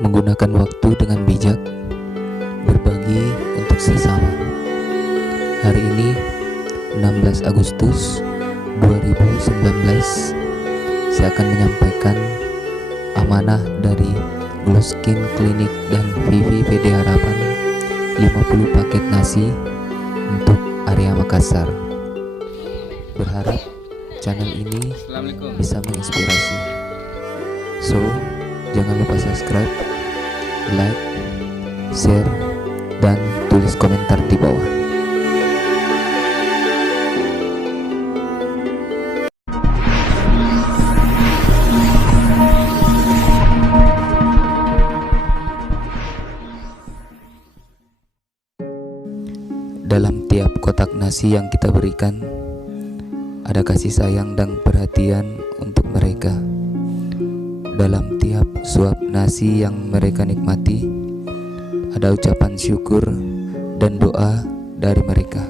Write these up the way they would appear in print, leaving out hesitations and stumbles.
Menggunakan waktu dengan bijak, berbagi untuk sesama. Hari ini 16 Agustus 2019, saya akan menyampaikan amanah dari Glow Skin Clinic dan Vivi PD Harapan 50 paket nasi untuk area Makassar. Berharap channel ini bisa menginspirasi. So, jangan lupa subscribe, like, share, dan tulis komentar di bawah. Dalam tiap kotak nasi yang kita berikan, ada kasih sayang dan perhatian untuk mereka. Dalam tiap suap nasi yang mereka nikmati, ada ucapan syukur dan doa dari mereka.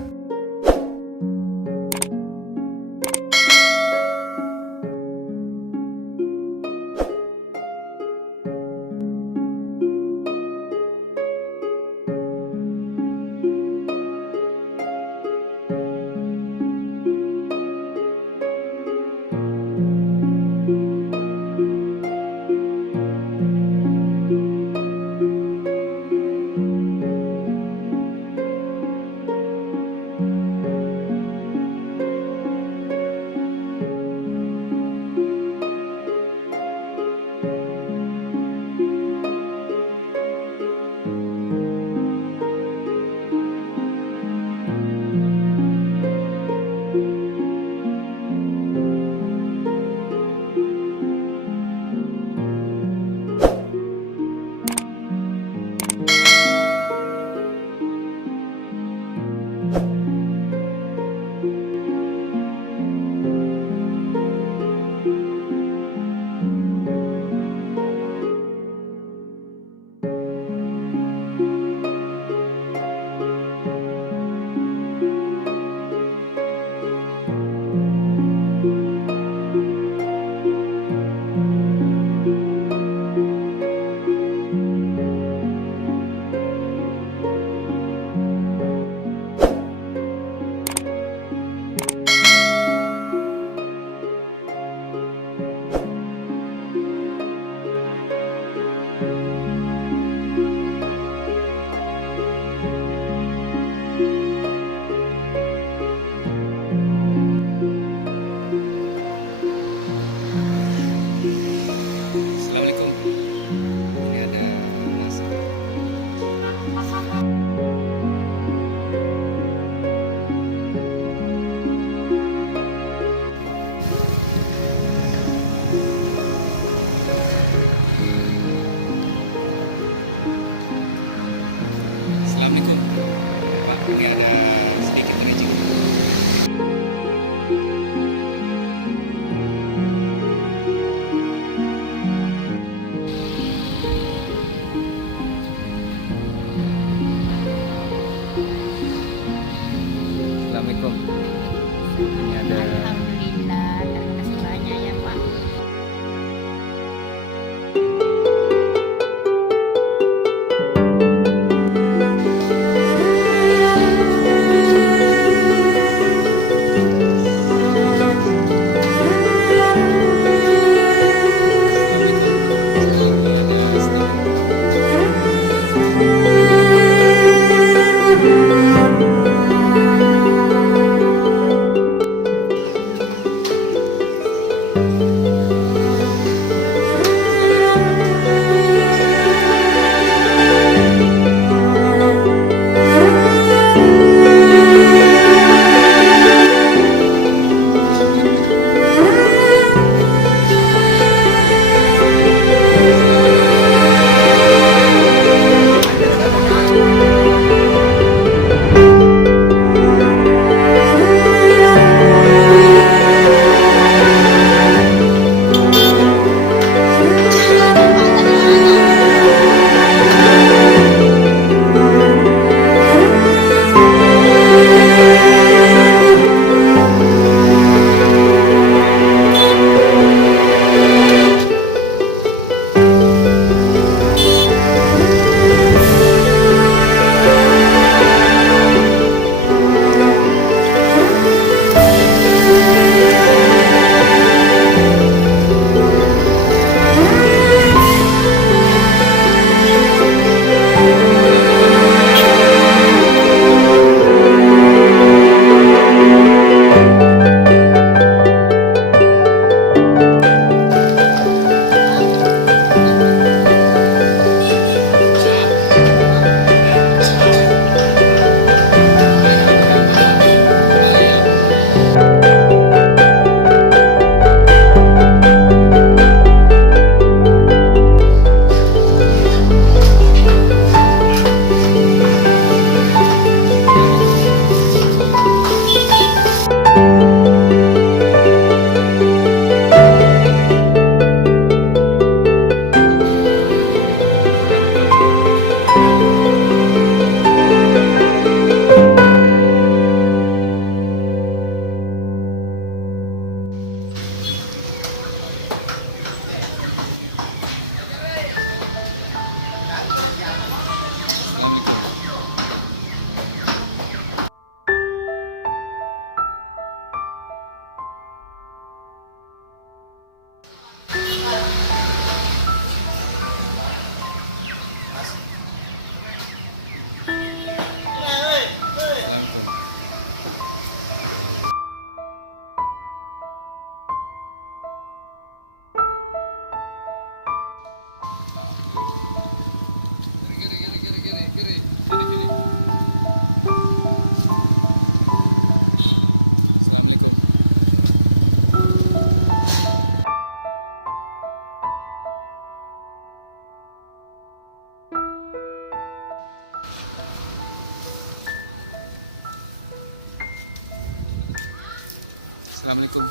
Assalamualaikum.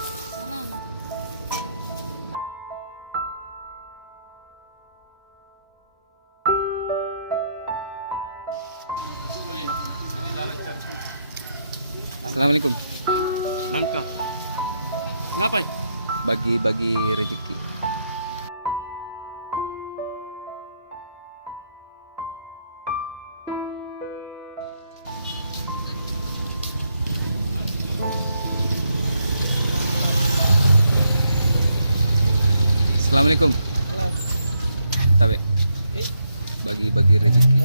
Assalamualaikum. Nangka. Ngapain? Bagi-bagi rezeki. Assalamualaikum. Tahu ya? Bagi-bagi rezeki.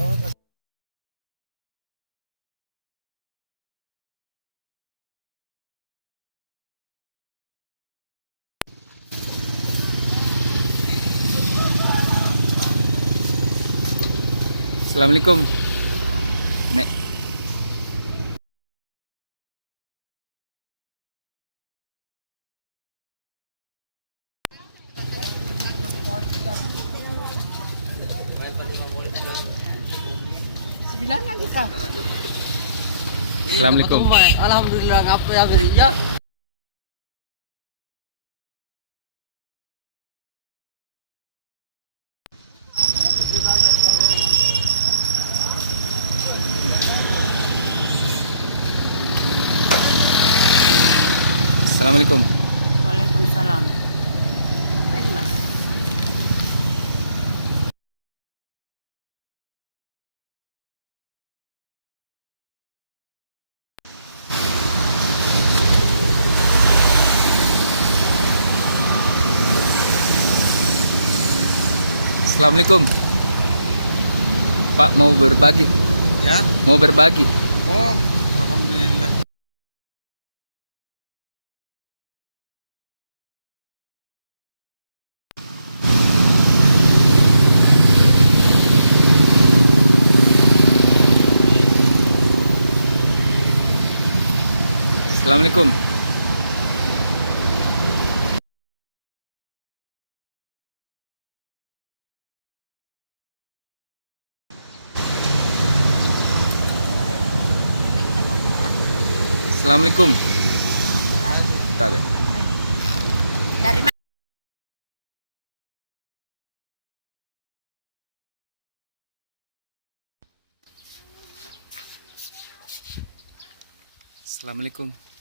Assalamualaikum. Assalamualaikum. Alhamdulillah ngapa ya ya. Assalamualaikum. Assalamualaikum. Pak mau berbagi? Ya, mau berbagi. Assalamualaikum. Assalamualaikum. Assalamualaikum.